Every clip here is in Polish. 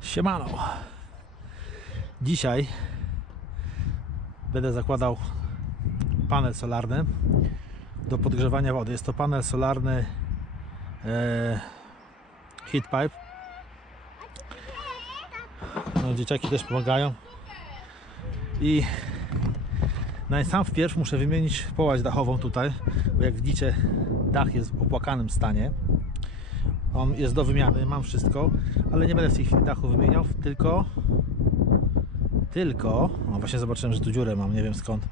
Siemano. Dzisiaj będę zakładał panel solarny do podgrzewania wody. Jest to panel solarny heat pipe. No, dzieciaki też pomagają. I sam wpierw muszę wymienić połać dachową tutaj, bo jak widzicie, dach jest w opłakanym stanie. On jest do wymiany, mam wszystko, ale nie będę w tej chwili dachu wymieniał, tylko o, właśnie zobaczyłem, że tu dziurę mam, nie wiem skąd.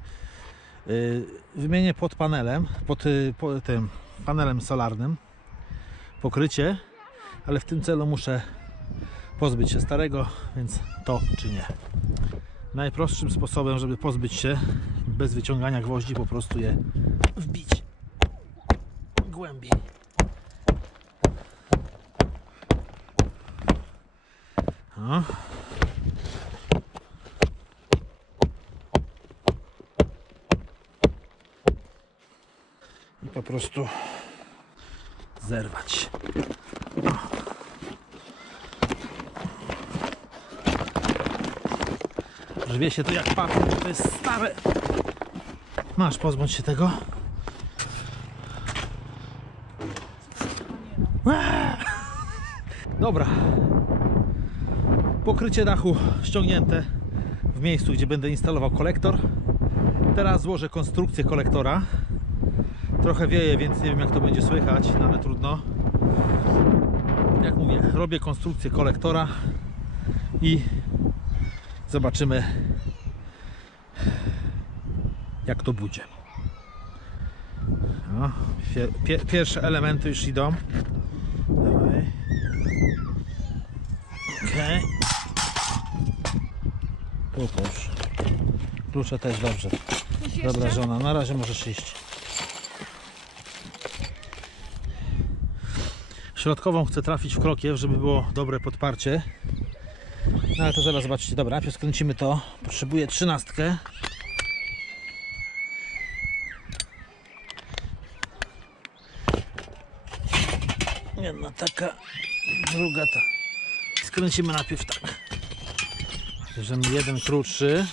Wymienię pod panelem, pod tym panelem solarnym pokrycie, ale w tym celu muszę pozbyć się starego, więc to czynię. Najprostszym sposobem, żeby pozbyć się bez wyciągania gwoździ, po prostu je wbić głębiej. O. I po prostu zerwać. Rwie się to jak papier, bo to jest stare. Masz, pozbądź się tego. Dobra. Pokrycie dachu ściągnięte w miejscu, gdzie będę instalował kolektor. Teraz złożę konstrukcję kolektora. Trochę wieje, więc nie wiem, jak to będzie słychać, no ale trudno. Jak mówię, robię konstrukcję kolektora i zobaczymy, jak to będzie. No, pierwsze elementy już idą. Dawaj. Okej. Poproszę. Klucze też dobrze. Dobra żona, na razie możesz iść. Środkową chcę trafić w krokiew, żeby było dobre podparcie. No ale to zaraz zobaczycie. Dobra, najpierw skręcimy to. Potrzebuję 13. Jedna taka, druga ta. Skręcimy najpierw tak. Bierzemy jeden krótszy.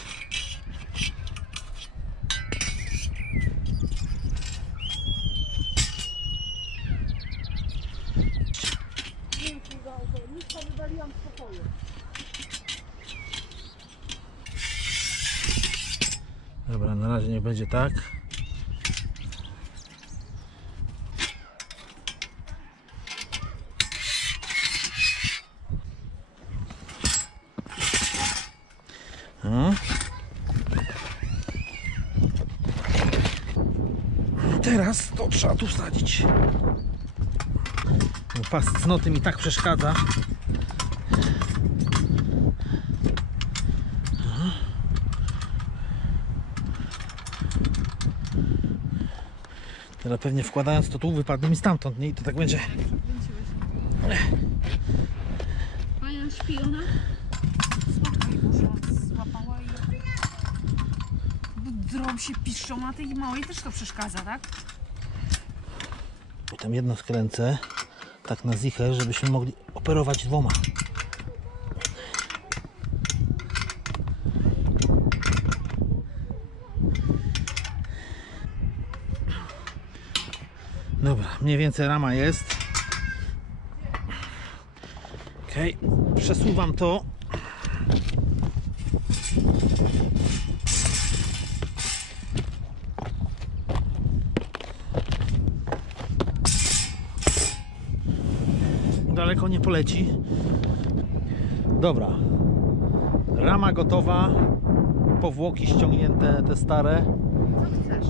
Dobra, na razie niech będzie tak. No. Teraz to trzeba tu wsadzić. Pas cnoty mi tak przeszkadza. Teraz pewnie wkładając to tu wypadnie mi stamtąd, nie? I to tak będzie. Pania śpi ona? Spotkaj, może złapała i... Drąb się piszczą, a tej małej też to przeszkadza, tak? I tam jedno skręcę, tak na zicher, żebyśmy mogli operować dwoma. Dobra, mniej więcej rama jest. Ok, przesuwam to. Daleko nie poleci. Dobra, rama gotowa, powłoki ściągnięte, te stare. Co chcesz?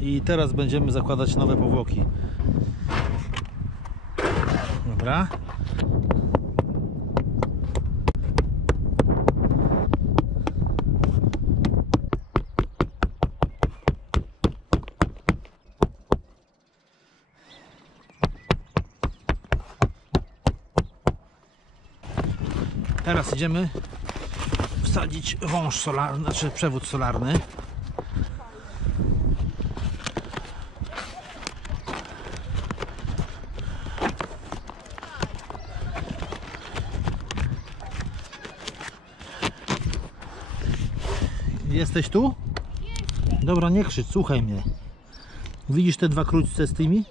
I teraz będziemy zakładać nowe powłoki. Dobra. Teraz idziemy wsadzić wąż solarny, znaczy przewód solarny. Jesteś tu? Dobra, nie krzycz, słuchaj mnie. Widzisz te dwa krótce z tymi?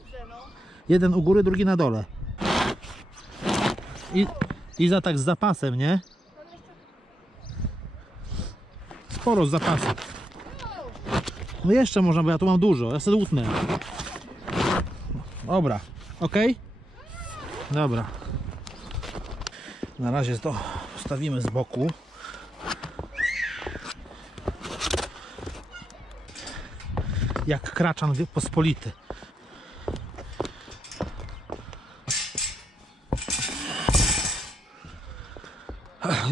Jeden u góry, drugi na dole. I za tak z zapasem, nie? Sporo z zapasem. No jeszcze można, bo ja tu mam dużo. Ja sobie utnę. Dobra, ok? Dobra. Na razie to stawimy z boku. Jak kraczan pospolity.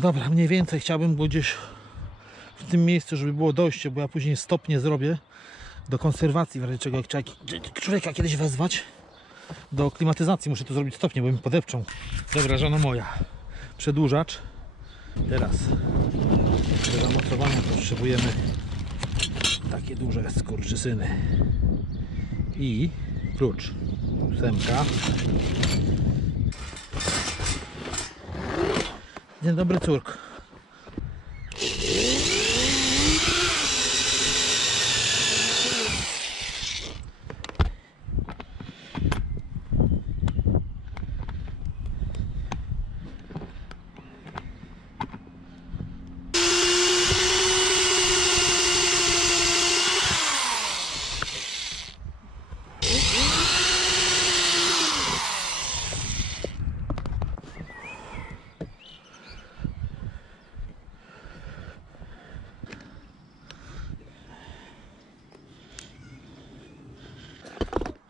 Dobra, mniej więcej chciałbym było gdzieś w tym miejscu, żeby było dojście, bo ja później stopnie zrobię do konserwacji, w razie czego jak trzeba człowieka kiedyś wezwać do klimatyzacji, muszę to zrobić stopnie, bo mi podepczą. Dobra, żona moja, przedłużacz. Teraz do zamocowania potrzebujemy takie duże skurczysyny i klucz, 8. Dzień dobry, córko.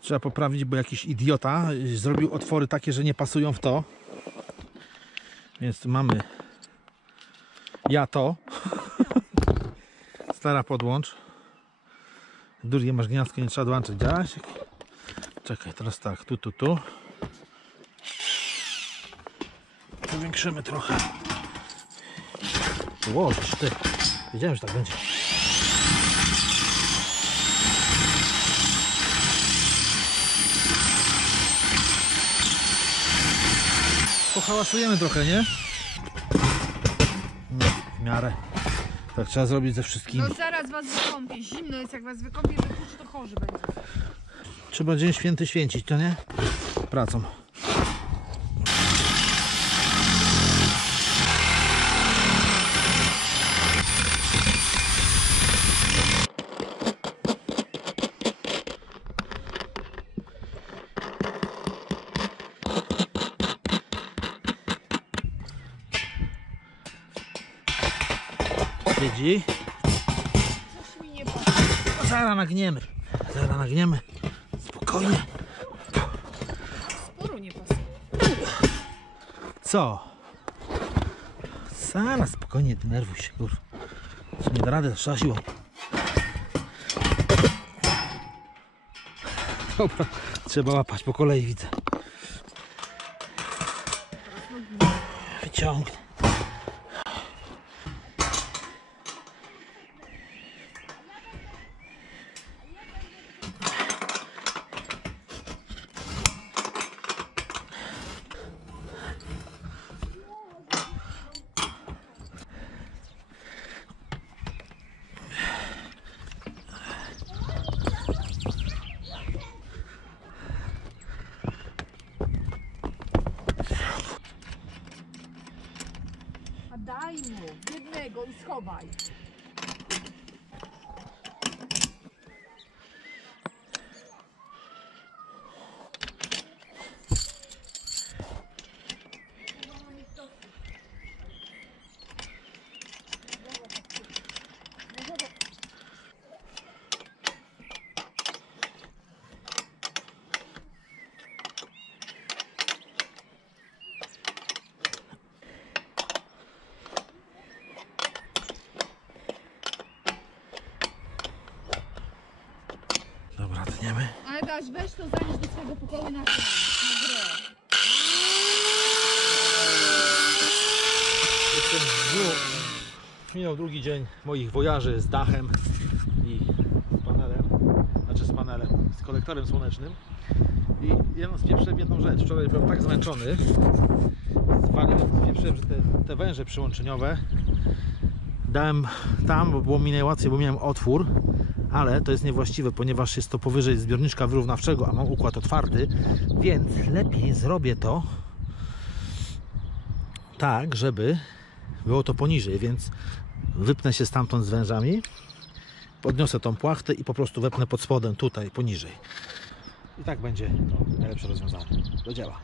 Trzeba poprawić, bo jakiś idiota zrobił otwory takie, że nie pasują w to. Więc tu mamy to. Stara podłącz. Drugie masz gniazdko, nie trzeba dołączyć. Działaś? Czekaj, teraz tak, tu. Powiększymy trochę. Łożysz, ty. Wiedziałem, że tak będzie. Pohałasujemy trochę, nie? No, w miarę. Tak trzeba zrobić ze wszystkimi. No zaraz was wykąpię. Zimno jest, jak was wykąpię, to kurczę, to chorzy będzie. Trzeba dzień święty święcić, to nie? Pracą. Siedzi. Coś mi nie pasuje. Zaraz nagniemy. Spokojnie. Sporu nie pasuje. Co? Zaraz, spokojnie, denerwuj się, kurwa. Co nie da rady, trzeba siłą. Dobra, trzeba łapać po kolei, widzę. Wyciągnę. Daj mu jednego i schowaj. Dobra, tniemy. Ale Gaś, weź to zanieś do swojego pokoju na grę. Minął drugi dzień moich wojaży z dachem i z panelem, z kolektorem słonecznym. I ja spieprzyłem jedną rzecz. Wczoraj byłem tak zmęczony, spieprzyłem, że te węże przyłączeniowe Dałem tam, bo było mi najłatwiej, bo miałem otwór, ale to jest niewłaściwe, ponieważ jest to powyżej zbiorniczka wyrównawczego, a mam układ otwarty, więc lepiej zrobię to tak, żeby było to poniżej, więc wypnę się stamtąd z wężami, podniosę tą płachtę i po prostu wepnę pod spodem, tutaj, poniżej. I tak będzie to najlepsze rozwiązanie. Do dzieła.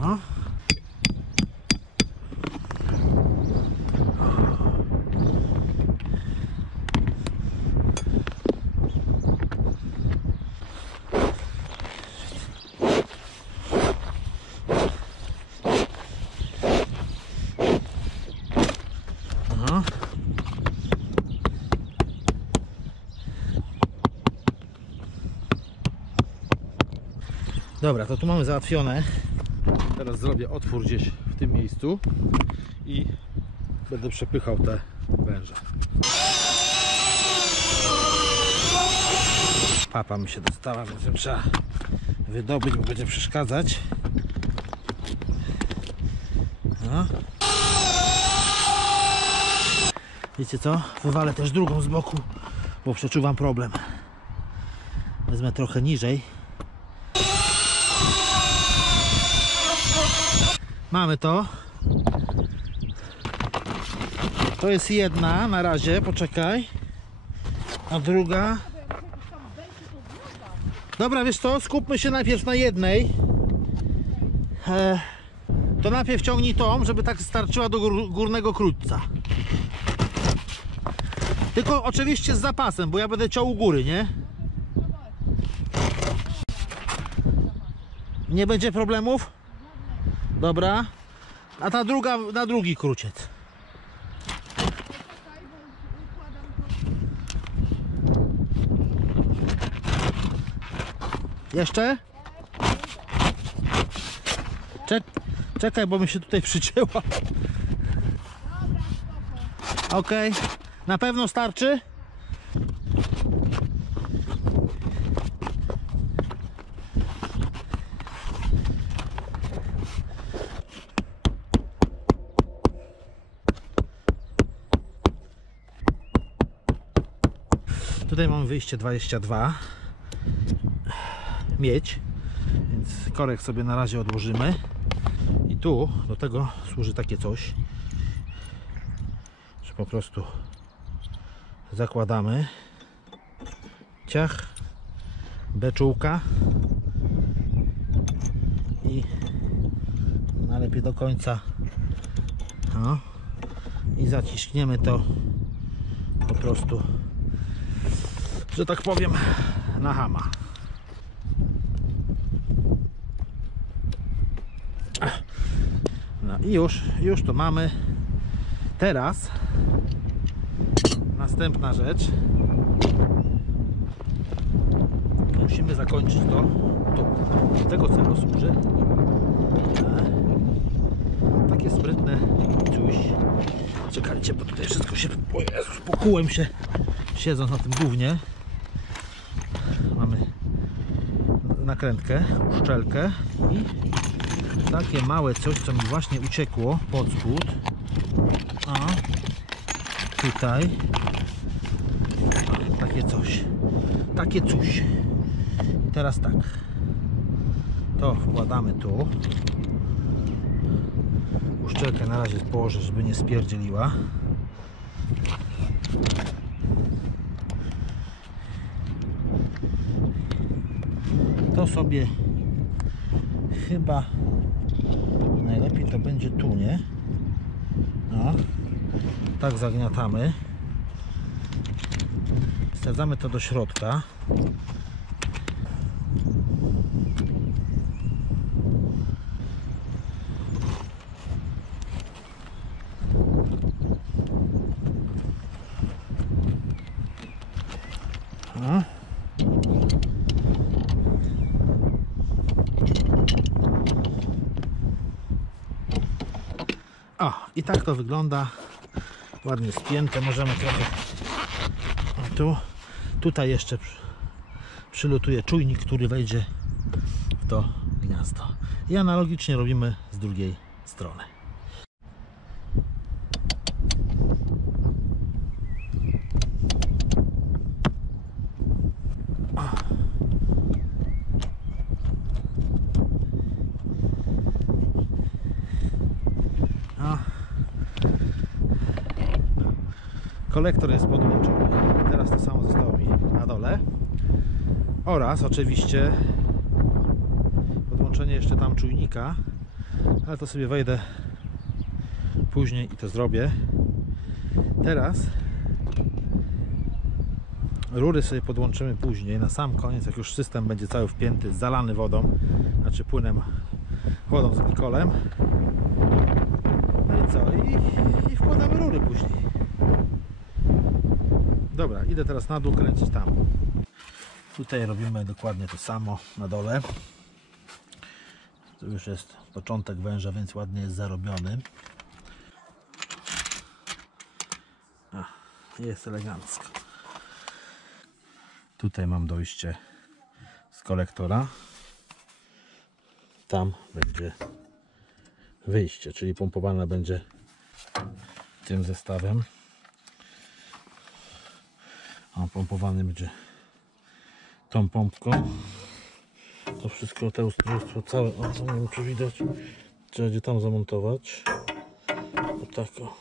No. Aha. Dobra, to tu mamy załatwione. Teraz zrobię otwór gdzieś w tym miejscu i będę przepychał te węże. Papa mi się dostała, więc ją trzeba wydobyć, bo będzie przeszkadzać. No. Wiecie co? Wywalę też drugą z boku, bo przeczuwam problem. Wezmę trochę niżej. Mamy to. To jest jedna na razie, poczekaj. A druga. Dobra, wiesz co? Skupmy się najpierw na jednej. To najpierw ciągnij tą, żeby tak starczyła do górnego krótca. Tylko oczywiście z zapasem, bo ja będę ciął u góry, nie? Nie będzie problemów? Dobra. A ta druga na drugi króciec. Jeszcze? Czekaj, bo mi się tutaj przycięła. Ok. Na pewno starczy? Tutaj mamy wyjście 22, miedź, więc korek sobie na razie odłożymy i tu do tego służy takie coś, że po prostu zakładamy ciach, beczułka i najlepiej do końca, no, i zaciśniemy to po prostu, że tak powiem, na hama. No i już to mamy. Teraz następna rzecz. Musimy zakończyć to tu. Do tego celu służy takie sprytne coś. Czekajcie, bo tutaj wszystko się... O Jezus, pokułem się siedząc na tym gównie. Mamy nakrętkę, uszczelkę i takie małe coś, co mi właśnie uciekło pod spód. A tutaj takie coś. Takie coś. I teraz tak. To wkładamy tu. Uszczelkę na razie położę, żeby nie spierdzieliła. To sobie chyba najlepiej to będzie tu, nie? No. Tak zagniatamy. Wsadzamy to do środka. No. O, i tak to wygląda. ładnie spięte, możemy trochę tutaj jeszcze przylutuje czujnik, który wejdzie w to gniazdo i analogicznie robimy z drugiej strony. Kolektor jest podłączony. Teraz to samo zostało mi na dole. Oraz oczywiście podłączenie jeszcze tam czujnika, ale to sobie wejdę później i to zrobię. Teraz rury sobie podłączymy później, na sam koniec, jak już system będzie cały wpięty, zalany wodą, znaczy wodą z glikolem. No i co? I wkładamy rury później. Dobra, idę teraz na dół kręcić tam. Tutaj robimy dokładnie to samo na dole. To już jest początek węża, więc ładnie jest zarobiony. Jest elegancko. Tutaj mam dojście z kolektora. Tam będzie wyjście, czyli pompowane będzie tym zestawem. A pompowany będzie tą pompką. To wszystko, te ustrojstwo całe, nie wiem czy widać, trzeba będzie tam zamontować. O tak o.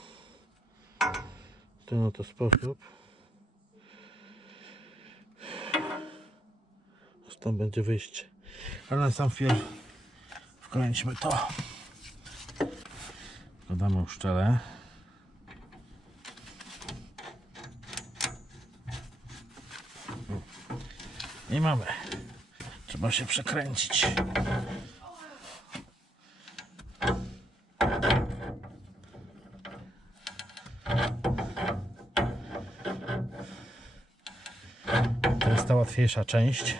W ten oto sposób. Aż tam będzie wyjście. Ale na sam chwilę wkręćmy to. Dodamy uszczelę. I mamy. Trzeba się przekręcić. To jest ta łatwiejsza część.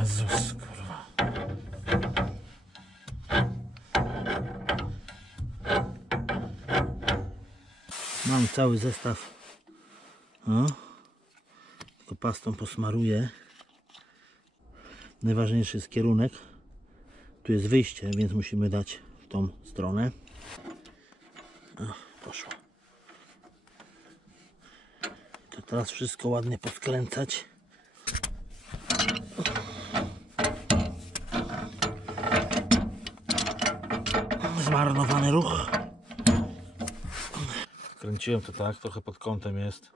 Jezus, kurwa. Mam cały zestaw. O, tylko pastą posmaruję. Najważniejszy jest kierunek. Tu jest wyjście, więc musimy dać w tą stronę. O, poszło. To teraz wszystko ładnie podkręcać. Zmarnowany ruch. Kręciłem to tak, trochę pod kątem jest,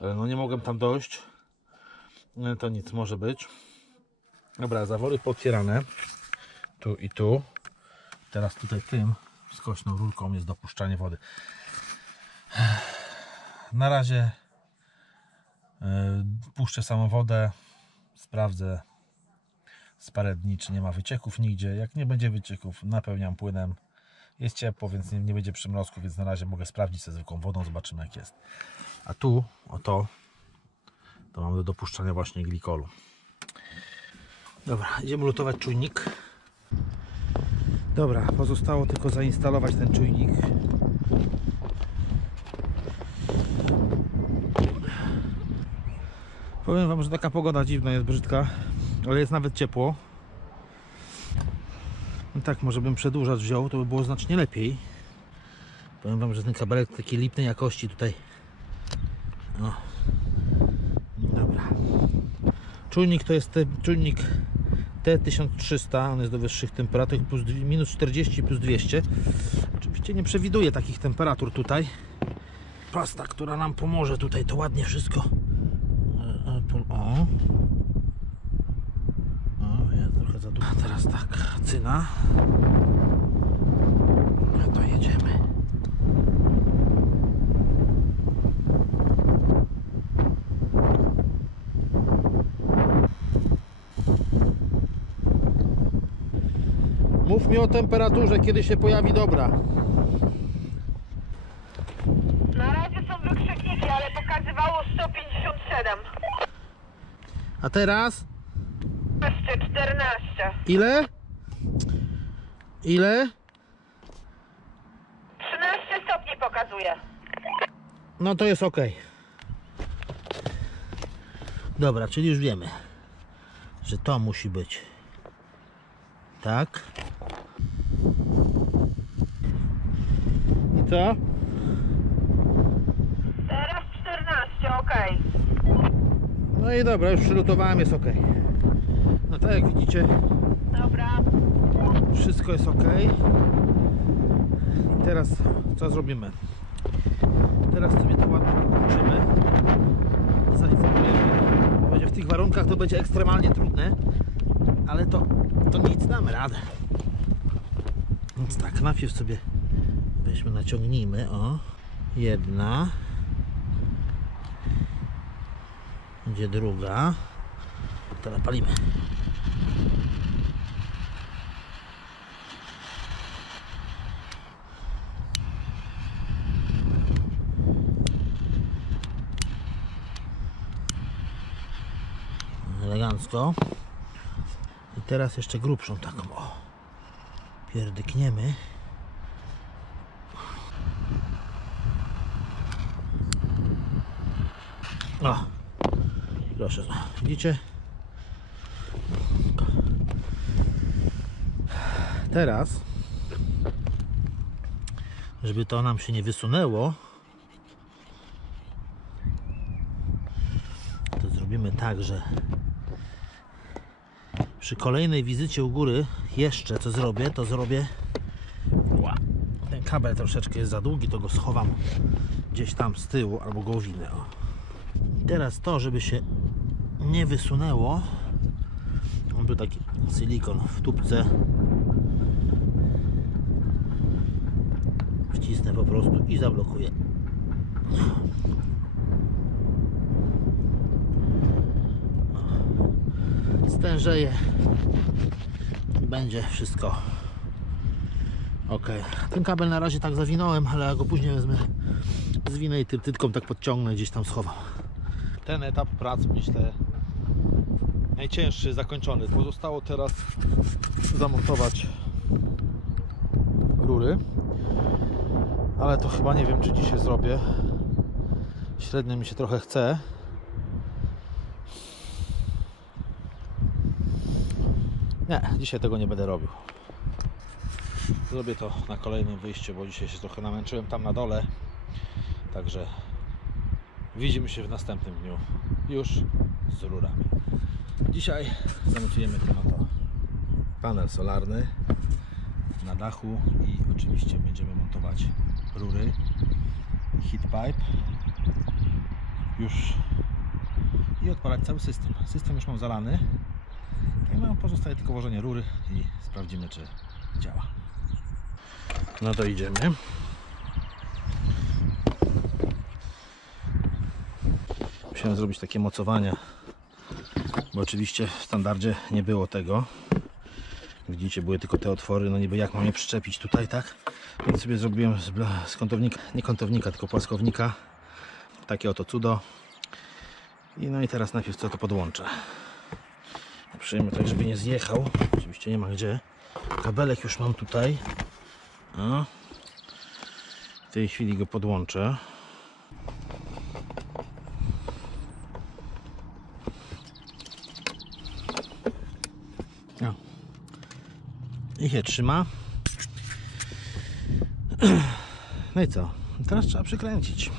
ale no nie mogłem tam dojść. No to nic może być. Dobra, zawory pootwierane. Tu i tu. Teraz tutaj tym skośną rurką jest dopuszczanie wody. Na razie puszczę samą wodę. Sprawdzę z parę dni, czy nie ma wycieków nigdzie. Jak nie będzie wycieków, napełniam płynem. Jest ciepło, więc nie będzie przymrozku, więc na razie mogę sprawdzić ze zwykłą wodą, zobaczymy jak jest. A tu, o to mamy do dopuszczania właśnie glikolu. Dobra, idziemy lutować czujnik. Dobra, pozostało tylko zainstalować ten czujnik. Powiem wam, że taka pogoda dziwna jest, brzydka, ale jest nawet ciepło. No tak, może bym przedłużacz wziął, to by było znacznie lepiej. Powiem wam, że ten kabelek takiej lipnej jakości tutaj. O. Dobra. Czujnik to jest czujnik T1300, on jest do wyższych temperatur, plus minus 40 plus 200. Oczywiście nie przewiduje takich temperatur tutaj. Pasta, która nam pomoże tutaj, to ładnie wszystko. O. Jest trochę za dużo. Teraz tak, cyna. No to jedziemy. Mów mi o temperaturze, kiedy się pojawi dobra. Na razie są wykrzykniki, ale pokazywało 157. A teraz? 14. Ile? Ile? 13 stopni pokazuje. No to jest ok. Dobra, czyli już wiemy, że to musi być. Tak. I co? Teraz 14, okej. No i dobra, już przylutowałem, jest ok. No tak jak widzicie, Dobra. wszystko jest ok. I teraz co zrobimy? Teraz sobie to ładnie połączymy. Zainstalujemy. Będzie w tych warunkach to będzie ekstremalnie trudne, ale to nic, damy radę. Więc tak, najpierw sobie weźmy, naciągnijmy, o, jedna, będzie druga, teraz palimy. Elegancko. I teraz jeszcze grubszą taką, o, pierdykniemy. O, proszę, widzicie? Teraz, żeby to nam się nie wysunęło, to zrobimy tak, że przy kolejnej wizycie u góry jeszcze co zrobię, to zrobię, ten kabel troszeczkę jest za długi, to go schowam gdzieś tam z tyłu albo go owinę. O. Teraz to, żeby się nie wysunęło, mam tu taki silikon w tubce, wcisnę po prostu i zablokuję. Stężeje, będzie wszystko ok. Ten kabel na razie tak zawinąłem, ale ja go później wezmę, zwinę i tytką tak podciągnę, gdzieś tam schowam. Ten etap prac, myślę, najcięższy zakończony. Pozostało teraz zamontować rury, ale to chyba nie wiem, czy dzisiaj zrobię. Średnio mi się trochę chce. Nie, dzisiaj tego nie będę robił. Zrobię to na kolejnym wyjściu, bo dzisiaj się trochę namęczyłem tam na dole. Także widzimy się w następnym dniu już z rurami. Dzisiaj zamontujemy tylko to panel solarny na dachu i oczywiście będziemy montować rury, heat pipe już i odpalać cały system. System już mam zalany. I nam pozostaje tylko włożenie rury i sprawdzimy, czy działa. No to idziemy. Musiałem zrobić takie mocowania, bo oczywiście w standardzie nie było tego. Widzicie, były tylko te otwory, no niby jak mam je przyczepić tutaj, tak? Więc sobie zrobiłem z kątownika, nie kątownika, tylko płaskownika. Takie oto cudo. No i teraz najpierw co to podłączę. Przyjmę tak, żeby nie zjechał. Oczywiście nie ma gdzie. Kabelek już mam tutaj. O. W tej chwili go podłączę. O. I się trzyma. No i co? Teraz trzeba przykręcić.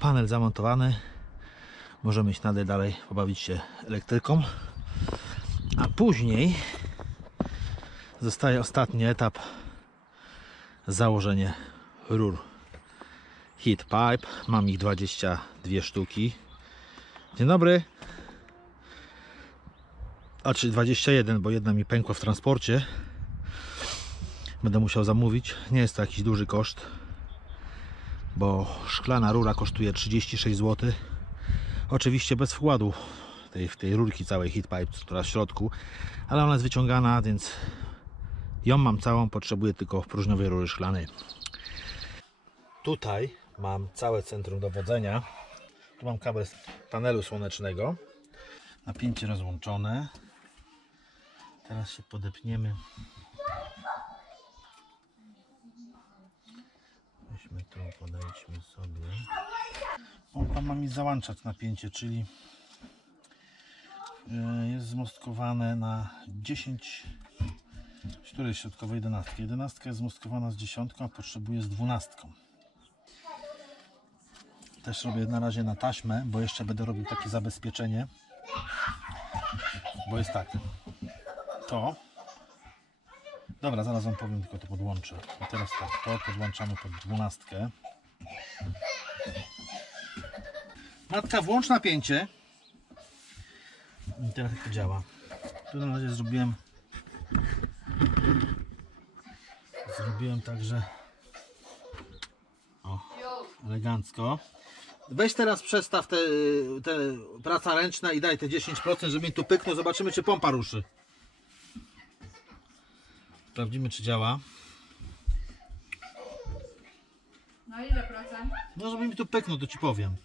Panel zamontowany. Możemy iść dalej pobawić się elektryką. A później zostaje ostatni etap. Założenie rur heat pipe. Mam ich 22 sztuki. Dzień dobry. A czy 21, bo jedna mi pękła w transporcie. Będę musiał zamówić. Nie jest to jakiś duży koszt, bo szklana rura kosztuje 36 zł. Oczywiście bez wkładu. w tej rurki całej heatpipe, która w środku, ale ona jest wyciągana, więc ją mam całą, potrzebuję tylko próżniowej rury szklanej. Tutaj mam całe centrum dowodzenia. Tu mam kabel z panelu słonecznego. Napięcie rozłączone. Teraz się podepniemy. Weźmy tu, podejdźmy sobie. Pompa ma mi załączać napięcie, czyli jest zmostkowane na 10. Które jest środkowe 11? 11 jest zmostkowana z 10, a potrzebuje z 12. Też robię na razie na taśmę, bo jeszcze będę robił takie zabezpieczenie. Bo jest tak. To. Dobra, zaraz wam powiem, tylko to podłączę. I teraz tak, to podłączamy pod 12. Natka, włącz napięcie. I teraz jak to działa. Tu na razie zrobiłem tak, że o, elegancko. Weź teraz przestaw te praca ręczna i daj te 10%, żeby mi tu pyknął. Zobaczymy, czy pompa ruszy. Sprawdzimy, czy działa. Na ile procent? No, żeby mi tu pyknął, to ci powiem.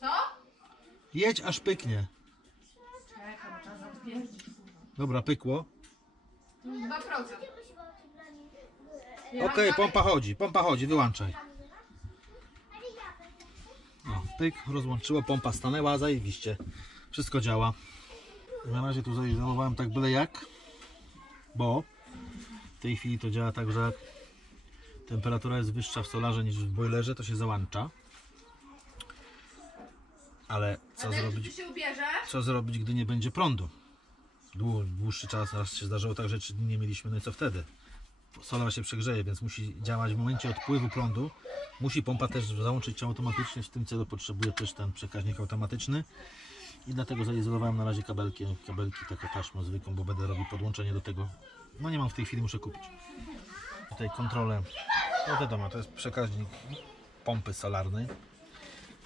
Co? Jedź, aż pyknie. Czekam, trzeba zatwierdzić. Dobra, pykło. 2%. Okej, pompa chodzi, wyłączaj. No, pyk, rozłączyło, pompa stanęła, zajebiście. Wszystko działa. Na razie tu zaizolowałem tak byle jak, bo w tej chwili to działa tak, że jak temperatura jest wyższa w solarze niż w boilerze, to się załącza. Ale co zrobić, gdy nie będzie prądu? Dłuższy czas, raz się zdarzyło tak, że 3 dni nie mieliśmy, no i co wtedy? Solar się przegrzeje, więc musi działać w momencie odpływu prądu. Musi pompa też załączyć się automatycznie, w tym celu potrzebuje też ten przekaźnik automatyczny. I dlatego zaizolowałem na razie kabelki taką taśmą zwykłą, bo będę robił podłączenie do tego. No nie mam w tej chwili, muszę kupić. Tutaj kontrolę, no wiadomo, to jest przekaźnik pompy solarnej.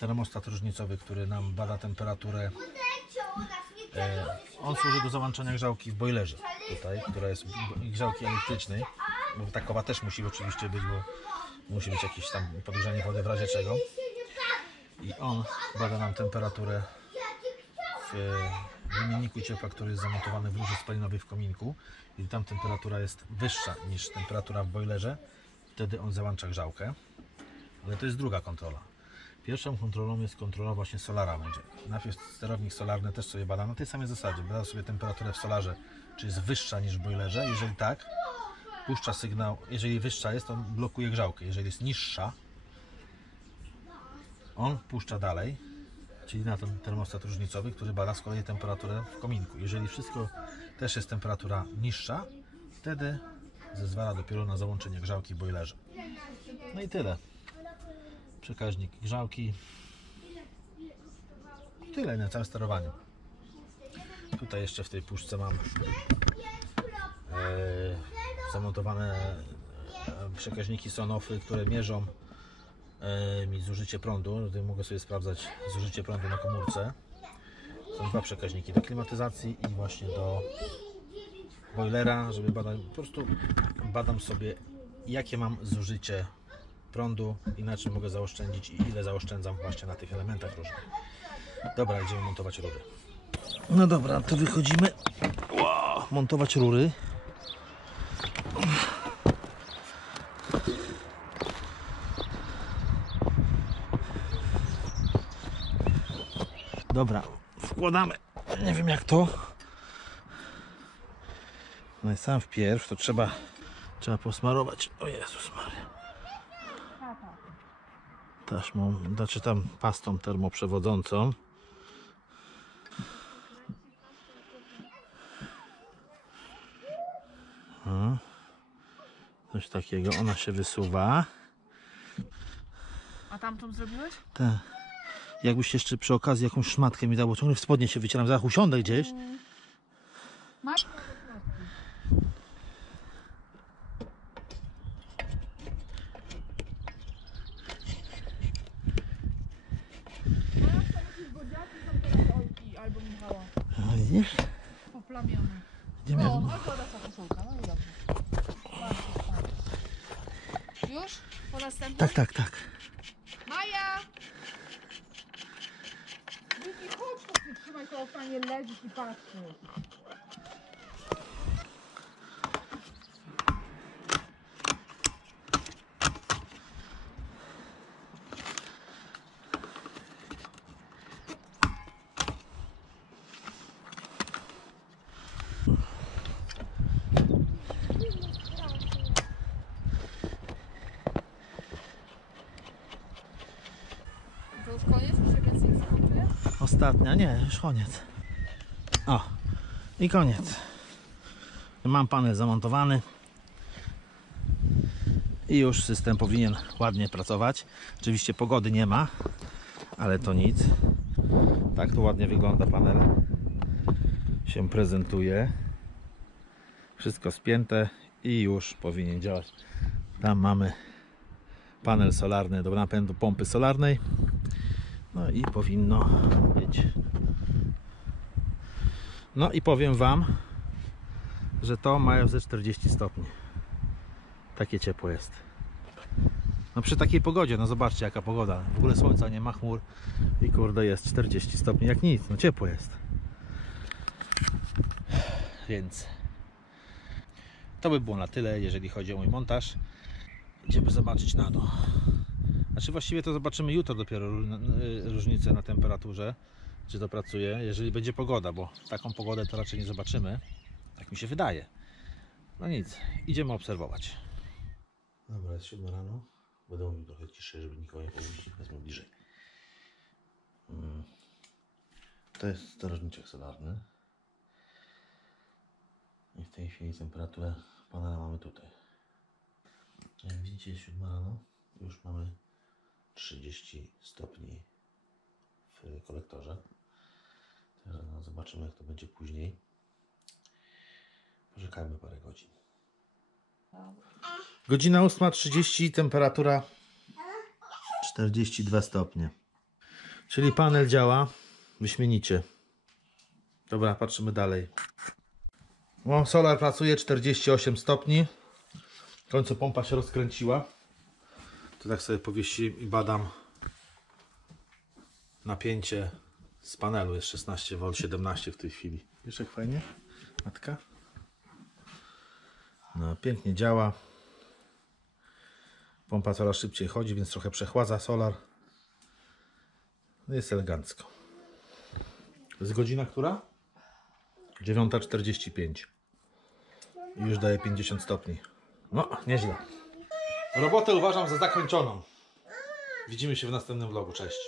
Termostat różnicowy, który nam bada temperaturę. On służy do załączania grzałki w boilerze, tutaj, która jest grzałki elektrycznej, bo takowa też musi oczywiście być, bo musi być jakieś tam podgrzanie wody w razie czego. I on bada nam temperaturę w wymienniku ciepła, który jest zamontowany w rurze spalinowej w kominku. I tam temperatura jest wyższa niż temperatura w boilerze, wtedy on załącza grzałkę. Ale to jest druga kontrola. Pierwszą kontrolą jest kontrola właśnie solara. Będzie. Najpierw sterownik solarny też sobie bada na tej samej zasadzie. Bada sobie temperaturę w solarze, czy jest wyższa niż w boilerze. Jeżeli tak, puszcza sygnał. Jeżeli wyższa jest, to blokuje grzałkę. Jeżeli jest niższa, on puszcza dalej, czyli na ten termostat różnicowy, który bada z kolei temperaturę w kominku. Jeżeli wszystko też jest temperatura niższa, wtedy zezwala dopiero na załączenie grzałki w boilerze. No i tyle. Przekaźnik grzałki. Tyle na całym sterowaniu. Tutaj jeszcze w tej puszce mam zamontowane przekaźniki Sonofy, które mierzą mi zużycie prądu. Tutaj mogę sobie sprawdzać zużycie prądu na komórce. Są dwa przekaźniki do klimatyzacji i właśnie do boilera, żeby badać. Po prostu badam sobie, jakie mam zużycie prądu i na czym mogę zaoszczędzić i ile zaoszczędzam właśnie na tych elementach różnych. Dobra, idziemy montować rury. No dobra, to wychodzimy. Wow, montować rury. Dobra, wkładamy. Nie wiem jak to. No i sam wpierw to trzeba posmarować. O Jezus Maria. Taśmą, znaczy tam pastą termoprzewodzącą. O, coś takiego, ona się wysuwa. A tamtą zrobiłeś? Tak. Jakbyś jeszcze przy okazji jakąś szmatkę mi dał, bo ciągle w spodnie się wycieram, zaraz usiądę gdzieś. Masz? albo Michała. A widzisz? Poplamiony. Idziemy. O, a woda ta koszulka, no i dobrze. Bardzo fajnie. Już? Po następnym? Tak. Maja! Wiki, chodź, to ty trzymaj to fajnie, leżysz i patrzysz. To już koniec? Już się więcej nie skończuje? Ostatnia, nie, już koniec. O, i koniec. Mam panel zamontowany. I już system powinien ładnie pracować. Oczywiście pogody nie ma, ale to nic. Tak to ładnie wygląda panel. Się prezentuje. Wszystko spięte i już powinien działać. Tam mamy panel solarny do napędu pompy solarnej. No i powinno być. No i powiem Wam, że to mają ze 40 stopni. Takie ciepło jest. No przy takiej pogodzie, no zobaczcie jaka pogoda. W ogóle słońca nie ma, chmur i kurde jest 40 stopni jak nic. No ciepło jest. Więc to by było na tyle, jeżeli chodzi o mój montaż. Idziemy zobaczyć na dół. Znaczy właściwie to zobaczymy jutro dopiero różnicę na temperaturze, czy to pracuje, jeżeli będzie pogoda, bo taką pogodę to raczej nie zobaczymy, tak mi się wydaje. No nic, idziemy obserwować. Dobra, jest 7 rano. Będę mówił trochę ciszej, żeby nikogo nie pobudzić, wezmę bliżej. To jest sterożniczek solarny. I w tej chwili temperaturę panela mamy tutaj. Jak widzicie, jest 7 rano. Już mamy 30 stopni w kolektorze. Teraz zobaczymy jak to będzie później. Poczekajmy parę godzin. Godzina 8:30, temperatura 42 stopnie. Czyli panel działa wyśmienicie. Dobra, patrzymy dalej. O, solar pracuje 48 stopni. W końcu pompa się rozkręciła. To tak sobie powiesiłem i badam napięcie z panelu. Jest 16V, 17 w tej chwili. Wiesz jak fajnie? Matka? No, pięknie działa. Pompa coraz szybciej chodzi, więc trochę przechładza solar. Jest elegancko. To jest godzina która? 9:45. I już daje 50 stopni. No, nieźle. Robotę uważam za zakończoną. Widzimy się w następnym vlogu. Cześć.